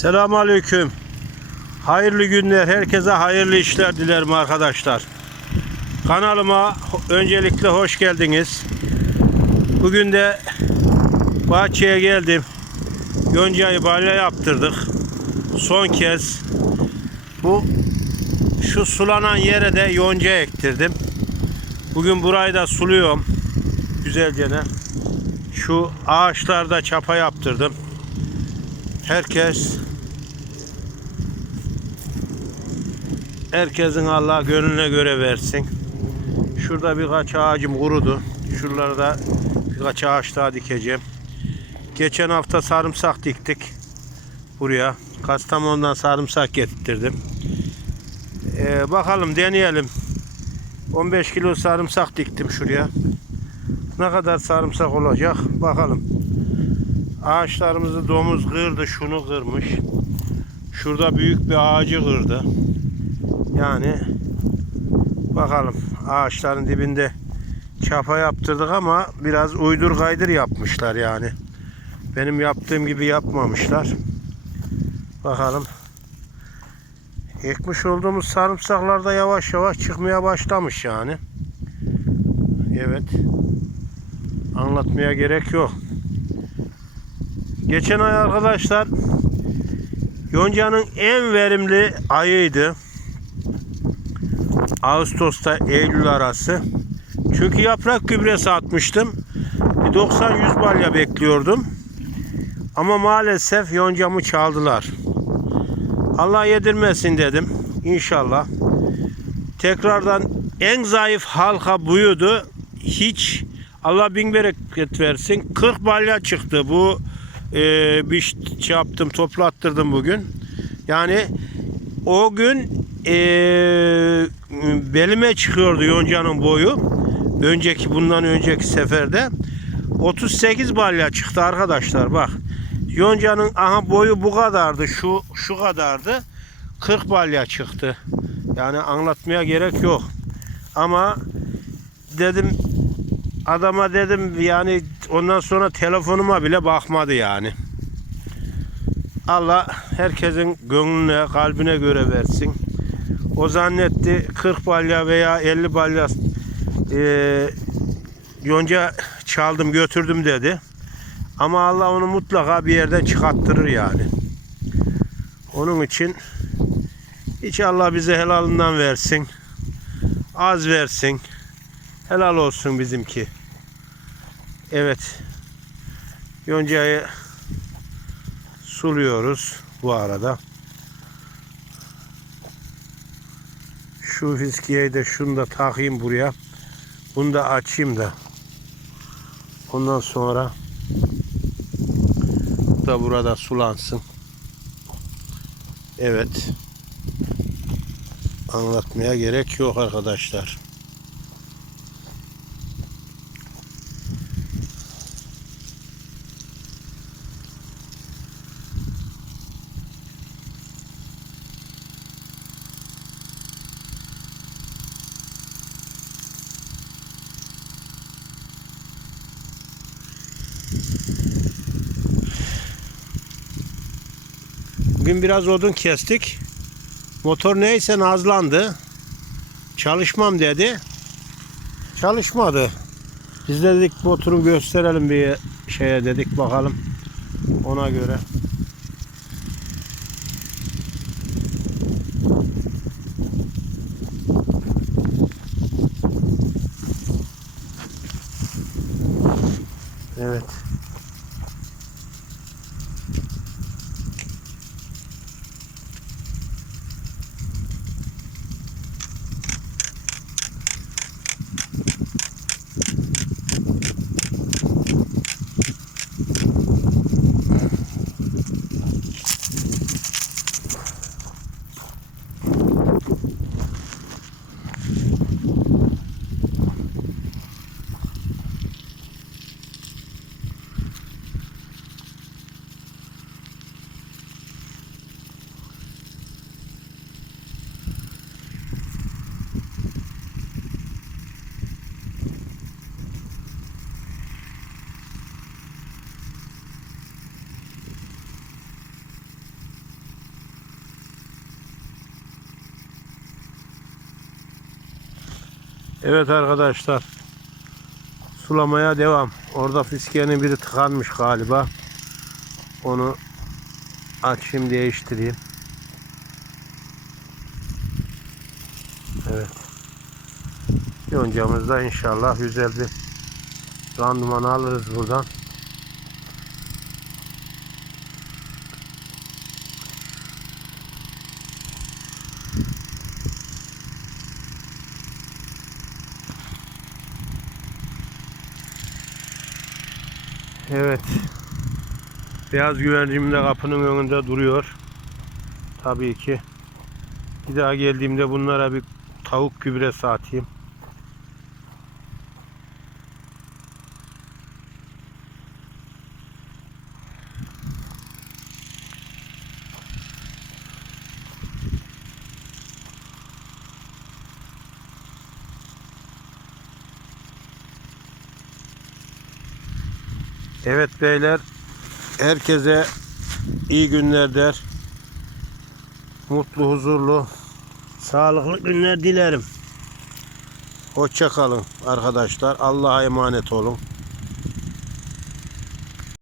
Selamun Aleyküm. Hayırlı günler, herkese hayırlı işler dilerim arkadaşlar. Kanalıma öncelikle hoş geldiniz. Bugün de bahçeye geldim. Yoncayı balya yaptırdık. Son kez bu şu sulanan yere de yonca ektirdim. Bugün burayı da suluyorum. Güzelce ne? Şu ağaçlarda çapa yaptırdım. Herkes herkesin Allah gönlüne göre versin. Şurada birkaç ağacım kurudu. Şuralarda birkaç ağaç daha dikeceğim. Geçen hafta sarımsak diktik. Buraya. Kastamonu'dan sarımsak getirdim. Ee, bakalım deneyelim. 15 kilo sarımsak diktim şuraya. Ne kadar sarımsak olacak bakalım. Ağaçlarımızı domuz kırdı, şunu kırmış. Şurada büyük bir ağacı kırdı. Yani bakalım ağaçların dibinde çapa yaptırdık ama biraz uydur kaydır yapmışlar yani. Benim yaptığım gibi yapmamışlar. Bakalım. Ekmiş olduğumuz sarımsaklar da yavaş yavaş çıkmaya başlamış yani. Evet. Anlatmaya gerek yok. Geçen ay arkadaşlar Yonca'nın en verimli ayıydı. Ağustos'ta Eylül arası. Çünkü yaprak gübresi atmıştım. Bir 90-100 balya bekliyordum. Ama maalesef yoncamı çaldılar. Allah yedirmesin dedim. İnşallah. Tekrardan en zayıf halka buydu. Hiç Allah bin bereket versin. 40 balya çıktı. Bu e, bir şey yaptım toplattırdım bugün. Yani o gün e, belime çıkıyordu yoncanın boyu. Önceki bundan önceki seferde 38 balya çıktı arkadaşlar bak. Yoncanın aha boyu bu kadardı. Şu şu kadardı. 40 balya çıktı. Yani anlatmaya gerek yok. Ama dedim adama dedim yani ondan sonra telefonuma bile bakmadı yani. Allah herkesin gönlüne, kalbine göre versin. O zannetti 40 balya veya 50 balya e, yonca çaldım götürdüm dedi. Ama Allah onu mutlaka bir yerden çıkarttırır yani. Onun için hiç Allah bize helalından versin. Az versin. Helal olsun bizimki. Evet. Yoncayı suluyoruz bu arada. Şu fiskiyeyi de şunu da takayım buraya. Bunu da açayım da. Ondan sonra da burada sulansın. Evet. Anlatmaya gerek yok arkadaşlar. Bugün biraz odun kestik. Motor neyse nazlandı. Çalışmam dedi. Çalışmadı. Biz de dedik motoru gösterelim bir şeye dedik bakalım. Ona göre. Evet. Evet arkadaşlar. Sulamaya devam. Orada fiskenin biri tıkanmış galiba. Onu açayım değiştireyim. Evet. Yoncamızda inşallah güzel bir randıman alırız buradan. Evet. Beyaz güvercim de kapının önünde duruyor. Tabii ki. Bir daha geldiğimde bunlara bir tavuk gübresi atayım. Evet beyler. Herkese iyi günler der. Mutlu, huzurlu, sağlıklı günler dilerim. Hoşça kalın arkadaşlar. Allah'a emanet olun.